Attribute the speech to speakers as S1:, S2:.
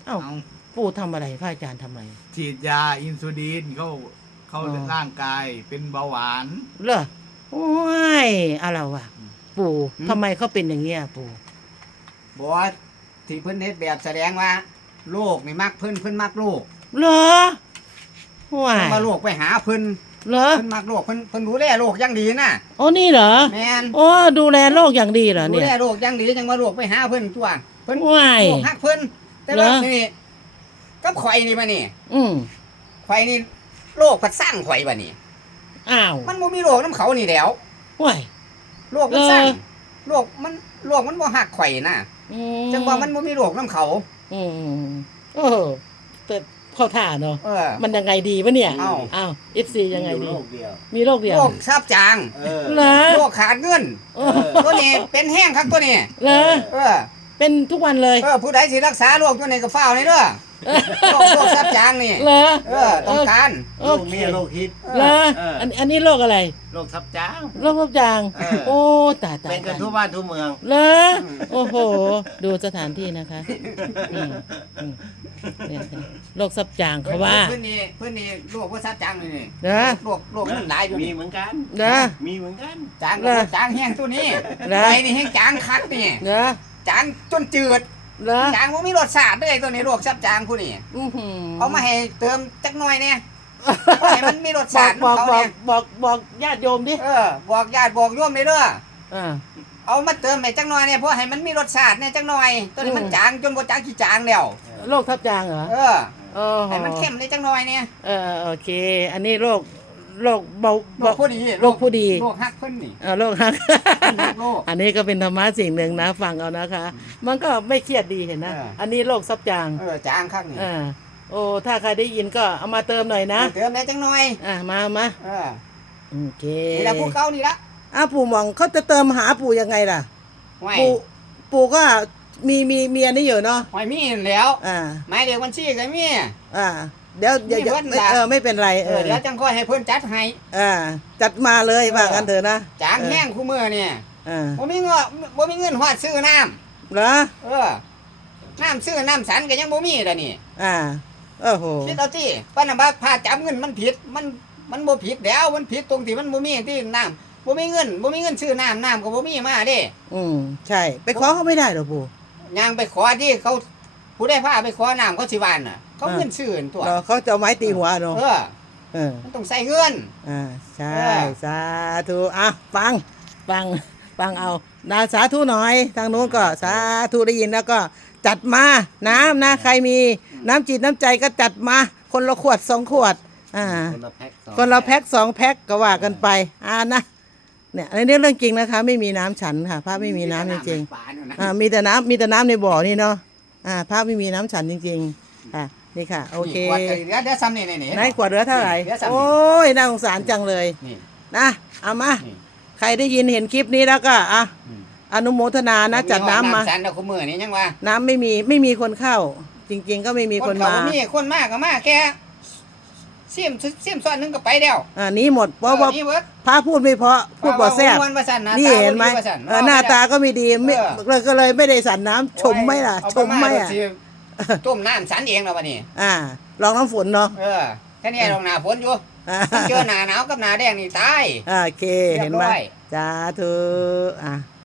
S1: อ้า
S2: เอา
S1: ปู่ทำอะไรพระอาจารย์ทำอะไร
S2: ฉีดยาอินซูลินเข้า
S1: อ๋อ
S2: ร่างกายเป็นเบาหวาน
S1: เหรอโอ้ยอะไรวะปู่ทำไมเขาเป็นอย่างเงี้ยปู่
S3: บอกว่าที่เพิ่นเฮ็ดแบบแสดงว่าโลกนี่มักเพิ่นมักโลก
S1: เหรอว้า
S3: เพิ่
S1: ย
S3: นมาโลกไปหาเพิ่น
S1: เหรอ
S3: เพิ่นมักโลกเพิ่นดูแลโลกอย่างดีนะ
S1: โอ้นี่เหรอ
S3: แม่น
S1: โอ้ดูแลโลกอย่างดีเหรอ
S3: ดู
S1: เนี่ย
S3: แลโลกอย่างดีจังว่าโลกไปหาเพิ่นตัวเพิ่น
S1: ว้าย
S3: โลกฮักเพิ่นแต่ว่า
S1: เหรอ
S3: นี่กับข่อยนี่มานี่
S1: อืม
S3: ข่อยนี่โลกพัดสร้างข่อยบัดนี้
S1: อ้าว
S3: มันบ่มีโลกน้ำเขานี่แหล้ว
S1: ว้าย
S3: โลกมันสร้าง
S1: เออ
S3: โลกมันบ่ฮักข่อยนะ
S1: อื
S3: จังว่ามันบ่มีโลกน้ำเขา
S1: อืมเออแต่เข้าท่าเนาะ
S3: เออ
S1: มันยังไงดีวะเนี่ย
S3: เอ้า
S1: อ้าวเอฟซียังไง
S4: มี
S1: ดี
S4: โลกเดียว
S1: มีโรคเดียว
S3: โลกทราบจาง
S4: เออ
S1: เหรอ
S3: โลกขาดเงิน
S1: เออ
S3: ตัวนี้เป็นแห้งครับตัวนี้
S1: เหรอ
S3: เออ
S1: เป็นทุกวันเลย
S3: ผู้ใดสิรักษาโรคตัวนี้ก็เฝ้านี่เด้อโรคซับจางนี่
S1: เหรอ
S3: ต้องการ
S1: โอ
S4: โลก
S1: เค
S4: นี้โลกฮิต
S1: เหรอ
S4: เออ
S1: อันนี้โรคอะไร
S4: โลกทับจ้าง
S1: โรครบจาง
S4: เออ
S1: โอ้ตายตาย
S4: เป็นกัน
S1: ตาย
S4: ทั่วบ้านทั่วเมือง
S1: เหรอโอ้โห ดูสถานที่นะคะอืมอืมเนี่ยโรคซับจางเขาว่า
S3: เพื่อนนี่โรคว่าซับจางนี่
S1: เหรอ
S3: โรคมันหลายอยู่
S4: มี
S3: นี่
S4: เหมือนกัน
S1: เหรอ
S4: มีเหมือนกัน
S3: จาง
S1: เหรอ
S3: จางแห้งตัวนี้
S1: เหรอ
S3: ไอ้นี่แห้งจางคักนี่
S1: เหรอ
S3: จางจนจืด
S1: เหรอ
S3: จางบ่มีรสชาติเลยตัวนี้โรคซับจางผู้นี่
S1: อื้อหือ
S3: เอามาให้เติมจักหน่อยเนี่ยให้มันมีรส
S1: บอ
S3: ชาก ติ
S1: บอก
S3: เขา
S1: บอ
S3: เนี่
S1: ก
S3: ย
S1: บอกญาติโยมดิ
S3: บอกญาติบอกโยมเลยเด้อ
S1: อ่า
S3: เอามาเติมให้จักหน่อยเนี่ยเพราะให้มันมีรสชาติเนี่ยจักหน่อยตัวนี้มัน
S1: อืม
S3: จางจนบ่จางขี้จางแล้ว
S1: โรคทับจางเหรอ
S3: เออ
S1: โอ้โห
S3: ให้มันเข้มเนี่ยจักหน่อยเนี่ย
S1: โอเค อันนี้โรคเบา
S3: โรคผู้ดี
S1: โรคผู้ดี
S3: โรคฮักเพิ่นนี่
S1: โรคฮัก
S3: โรค
S1: อันนี้ก็เป็นธรรมะสิ่งหนึ่งนะฟังเอานะคะ มันก็ไม่เครียดดีเห็นนะ อันนี้โรคซับจาง
S3: จางคักนี่
S1: อ่าโอ้ถ้าใครได้ยินก็เอามาเติมหน่อยนะ
S3: เติมได้จังหน่อย
S1: มา
S3: เออ
S1: โอเค
S3: นี่แหละผู้เก่านี่ละ
S1: ปู่หมองเขาจะเติมหาปู่ยังไงล่ะ
S3: ไว้
S1: ปู่ก็มีอันนี้อยู่เนาะ
S3: ไว้มีนั่นแหล้ว
S1: อ่า
S3: หมายเลขบัญชีก็มี
S1: เดี๋ยว
S3: มีเพิ่นล่ะ
S1: ไม่เป็นไร
S3: เดี๋ยวจังค่อยให้เพิ่นจัดให้
S1: จัดมาเลยว่างั้นเถอะนะ
S3: จางแห้งคู่มือเนี่ย
S1: อ่า
S3: บ่มีเงินฮอดซื้อน้ำ
S1: เหรอ
S3: น้ำซื้อน้ำสันก็ยังบ่มีล่ะนี่
S1: โอ้โห
S3: คิดเอาที่ป้านำว่าพาจับเงินมันผิดมันบ่ผิดแล้วมันผิดตรงที่มันบ่มีที่น้ำบ่มีเงินซื้อน้ำก็บ่มีมาเด้
S1: ใช่ ไปขอเขาไม่ได้หรอกปู่
S3: ย่างไปขอที่เขาผู้ได้พาไปขอน้ำเขาสิวานน่ะเขาเงินซื้อนั่นตัว
S1: เขาจะเอาไม้ตีหัวเนาะ
S3: มันต้องใส่เงิน
S1: ใช่สาธุฟังเอานะสาธุหน่อยทางโน้นก็สาธุได้ยินแล้วก็จัดมาน้ำนะใครมีน้ำจิตน้ำใจก็จัดมาคนละขวด2 ขวด
S4: คนละแพ็ค
S1: คนละแพ็ค2 แพ็คก็ว่ากันไปนะเนี่ยอันนี้เรื่องจริงนะคะ ไม่มีน้ำฉันค่ะพระไม่มีน้ำจริงๆมีแต่น้ำในบ่อนี่เนาะพระไม่มีน้ำฉันจริงๆนี่ค่ะโอเค
S3: เดี๋ยวซ้ำนี่
S1: นายขวดเหลือเท่าไหร่โอ้ยน่าสงสารจังเลย
S3: นี่
S1: นะเอามาใครได้ยินเห็นคลิปนี้แล้วก็อนุโมทนานะจัดน้ำมา
S3: สันเอาคู่มือนี่ยังว่า
S1: น้ำไม่มีคนเข้า จริง ๆ ก็ไม่มีคนมา
S3: คนมากก็มาแค่เสียมซ้อนนึงก็ไปแล้ว
S1: นี้หมดเพราะว่า
S3: นี่เบิด
S1: พระพูดไม่เพราะพูดบ่แซ่บ นี่เห็นไหมหน้าตาก็ไม่ดีก็เลยไม่ได้สั่นน้ำชมไหมล่ะชมไหม
S3: ต้มน้ำสันเองแล้ววันนี้
S1: ลองน้ำฝนเนาะ
S3: แค่นี้ลองหนาฝนอยู่เจอหนาหนาวกับหนาแดงนี่ตาย
S1: โอเคเห็นไหมจ้าเธอ